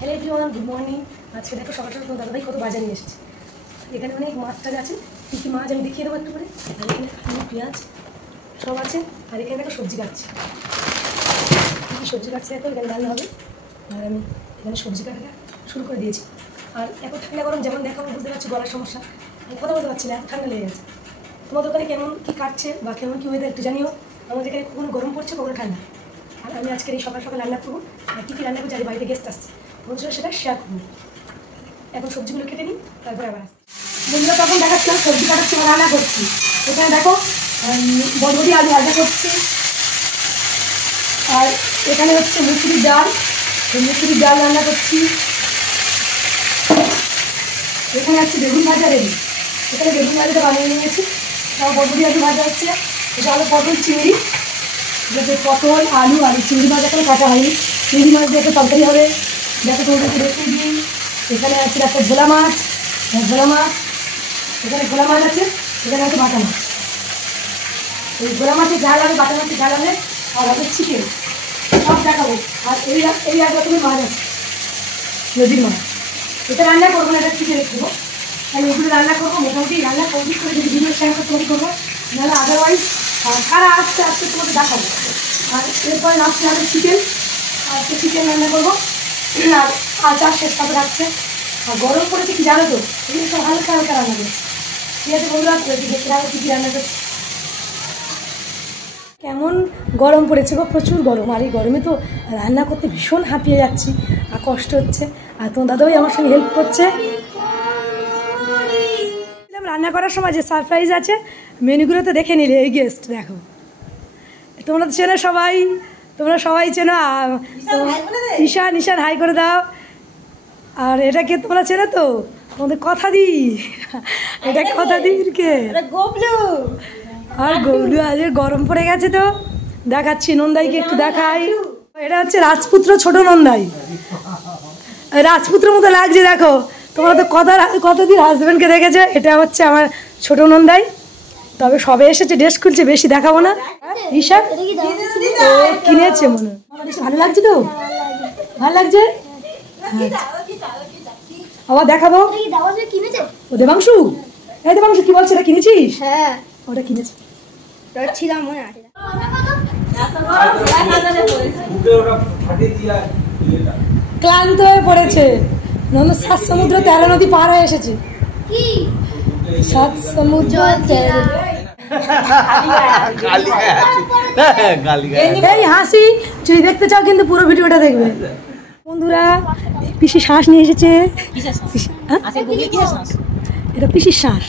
Hello everyone, good morning. আজকে দেখো সকাল সকাল তোমার দাদাভাই কত বাজার নিয়ে এসেছে। এখানে অনেক মাছ টাছ আছে, কী কী মাছ আমি দেখিয়ে দেবো একটু করে। আর এখানে আলু পেঁয়াজ সব আছে। আর এখানে দেখো সবজি কাটছে, কী কী সবজি কাটছে দেখো। এখানে রান্না হবে আর আমি এখানে সবজি কাটাটা শুরু করে দিয়েছি। আর এখন ঠান্ডা গরম যেমন দেখো, আমি বুঝতে পারছি গলার সমস্যা, আমি কথা বলতে পারছি না, এত ঠান্ডা লেগে গেছে। তোমার দোকানে কেমন কী কাটছে বা কেমন কী ওয়েদার একটু জানিও। আমাদের এখানে কখনো গরম পড়ছে, কখনো ঠান্ডা। আর আমি আজকের এই সকাল সকাল রান্না করবো, আর কী কী রান্না করছি, আর বাড়িতে গেস্ট আসছে, বন্ধুরা সেটা শেয়ার করবো। এখন সবজিগুলো কেটে নিই, তারপরে আবার আসছি। বন্ধুরা তখন দেখাচ্ছিলাম সবজি কাটাচ্ছি বা রান্না করছি। এখানে দেখো বরবটি আলু ভাজা করছি। আর এখানে হচ্ছে মুসুরির ডাল, মুসুরির ডাল রান্না করছি। এখানে হচ্ছে বেগুন ভাজা রেডি, এখানে বেগুন ভাজাটা বানিয়ে নিয়েছি। তারপর বরবটি আলু ভাজা হচ্ছে, এটা হলো পটল চিংড়ি, যাতে পটল আলু আর চিংড়ি মাছ এখানে কাটা হয়নি। চিংড়ি মাছ দিয়ে একটা তরকারি হবে, দেখো তোমাদেরকে রেখে দিই। এখানে আছে একটা ভোলা মাছ, ভোলা মাছ, এখানে ভোলা মাছ আছে, এখানে আছে বাটা মাছ। এই ভোলা মাছের ঝাল হবে, বাটা মাছের ঝাল হবে, আর হবে চিকেন, সব দেখাবো। আর এই এক রকমের মাছ আছে, নদীর মাছ। এটা রান্না করবো না, এটা চিকেন রেখে দেবো। আমি এগুলো রান্না করবো, মোটামুটি রান্না কমপ্লিট করে যদি ভিডিও শেয়ার করতে করবো, নাহলে আদারওয়াইজ সারা আস্তে আস্তে তোমাকে দেখাবো। আর এরপরে লাস্টে হবে চিকেন, আজকে চিকেন রান্না করবো। আর আচার শেষ পাতে রাখছে। আর গরম পড়েছে কি জানো তো, এগুলো সব হালকা হালকা রান্না করছে। ঠিক আছে বন্ধুরা, দেখতে হবে কী কী রান্না করছে। কেমন গরম পড়েছে গো, প্রচুর গরম। আর এই গরমে তো রান্না করতে ভীষণ হাঁপিয়ে যাচ্ছি, আর কষ্ট হচ্ছে। আর তোমার দাদাভাই আমার সঙ্গে হেল্প করছে। রান্না করার সময় যে সারপ্রাইজ আছে, মেনুগুলো তো দেখে নিলে। এই গেস্ট দেখো, তোমরা তো চেনো সবাই, তোমরা সবাই চেনো। ঈশান, ঈশান হাই করে দাও। আর এটাকে তোমরা চেনো তো, তোমাদের কথা দিই, এটা কথা দিই কে, আর গৌলু। আজ গরম পড়ে গেছে তো দেখাচ্ছি, নন্দাইকে একটু দেখাই। এটা হচ্ছে রাজপুত্র, ছোট নন্দাই, রাজপুত্র মতো লাগছে দেখো। তোমরা তো কতদিন হাজব্যান্ডকে দেখেছে, এটা হচ্ছে আমার ছোট নন্দাই। তবে সবে এসেছে, ড্রেস খুলছে, বেশি দেখাবো না। ঈশান কিনেছে মনে হয়, ভালো লাগছে তো, ভালো লাগছে। আবার দেখাবো। ও দেবাংশু, এই দেবাংশু কি বলছে, এটা কিনেছিস? হ্যাঁ ওটা কিনেছি। ক্লান্ত হয়ে পড়েছে, নন্দ 7 সমুদ্র 13 নদী পার হয়ে এসেছে। 7 সমুদ্র 13। এই হাসি যদি দেখতে চাও কিন্তু পুরো ভিডিওটা দেখবে বন্ধুরা। পিসি শ্বাস নিয়ে এসেছে, এটা পিসির শ্বাস।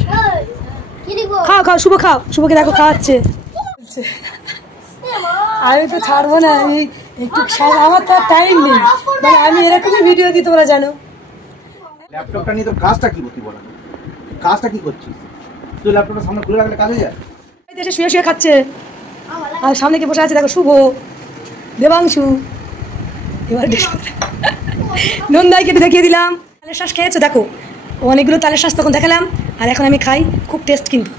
খাও খাও, শুভ খাও, শুভকে দেখো খাওয়াচ্ছে। আমি তো ছাড়বো না, আমি একটু আমার তো টাইম নেই, মানে আমি এরকমই ভিডিও দিই, তোমরা জানো। ল্যাপটপটা নিয়ে তোর কাজটা কি বলতে বলো, কাজটা কি করছিস তুই? ল্যাপটপটা সামনে খুলে রাখলে কাজ হয়ে যায়। এসে শুয়ে শুয়ে খাচ্ছে, আর সামনে কে বসে আছে দেখো, শুভ, দেবাংশু। এবার নন্দাইকে দেখিয়ে দিলাম। তালের শ্বাস খেয়েছো দেখো, অনেকগুলো তালের শ্বাস তখন দেখালাম। আর এখন আমি খাই, খুব টেস্ট। কিন্তু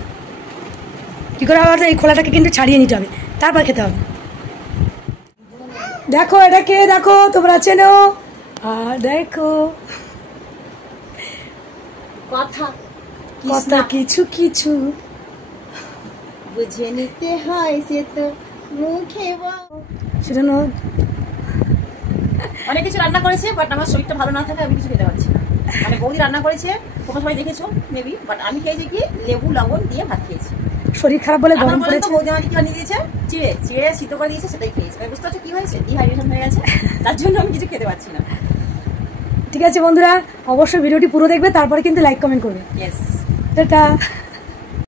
কী করে হবে, এই খোলাটাকে কিন্তু ছাড়িয়ে নিতে হবে, তারপর খেতে হবে। দেখো এটাকে, দেখো তোমরা চেনো। আর দেখো কথা কিছু কিছু বুঝে নিতে হয়, সে তো মুখে সেটা অনেক কিছু রান্না করেছে, বাট আমার শরীরটা ভালো না থাকে, আমি কিছু খেতে পারছি না। মানে বৌদি রান্না করেছে, তোমরা সবাই দেখেছো মেবি, বাট আমি খেয়েছি কি লেবু লবণ দিয়ে ভাত খেয়েছি। শরীর খারাপ বলে গরম পড়েছে, বৌদি আমাকে কি বানিয়ে দিয়েছে, চিড়ে চিড়ে সিদ্ধ করে দিয়েছে, সেটাই খেয়েছি। আমি বুঝতে পারছি কি হয়েছে, ডিহাইড্রেশন হয়ে গেছে, তার জন্য আমি কিছু খেতে পারছি না। ঠিক আছে বন্ধুরা, অবশ্যই ভিডিওটি পুরো দেখবে, তারপরে কিন্তু লাইক কমেন্ট করবে। Yes, tata.